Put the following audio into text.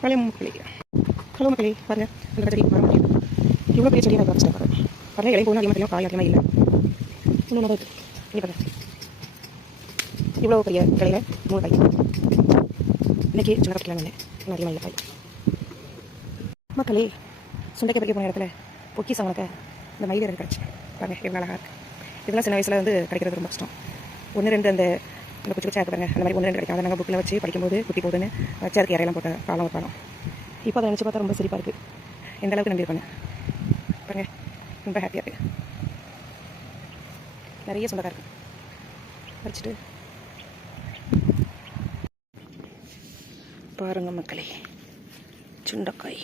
பழைய மக்களே, ஹலோ மக்களே, பாருங்கள் இந்த செடி வர முடியும். இவ்வளோ பெரிய செடியை நான் வச்சுட்டேன் பாருங்கள். பாருங்கள் இலையும் போகணும், அதிகமாக தெரியும், காய் அதிகமாக இல்லை. இன்னும் நல்லா இருக்குது. இங்கே பாருங்கள், இவ்வளோ பெரிய கடையில் 3 காய். இன்றைக்கி சின்ன கட்டிக்கலாம் இல்லை, இன்னும் அதிகமாக இல்லை காய். மக்களே, சுண்டைக்காய் பறிக்க போன இடத்துல பொக்கிசவனுக்கு இந்த மயில் எனக்கு கிடச்சி பாருங்கள் எவ்வளோ அழகாக இருக்குது. இதெல்லாம் சின்ன வயசில் வந்து கிடைக்கிறது ரொம்ப கஷ்டம். 1 2 அந்த குச்சி குச்சியாக பாருங்க, அந்த மாதிரி 1 2 கிடைக்கும். அதை நாங்கள் புக்கில் வச்சு படிக்கும்போது குத்தி போகுதுன்னு வச்சு அதுக்கு இறையெல்லாம் போட்ட காலம் ஒரு காலம். இப்போ அதை நினச்சி பார்த்தா ரொம்ப சிரிப்பாக இருக்குது. எந்த அளவுக்கு நம்பியிருப்பாங்க பாருங்க, ரொம்ப ஹாப்பியாக இருக்குது. நிறைய சொந்தக்காக இருக்குது. வச்சுட்டு பாருங்கள் மக்களே, சுண்டைக்காய்.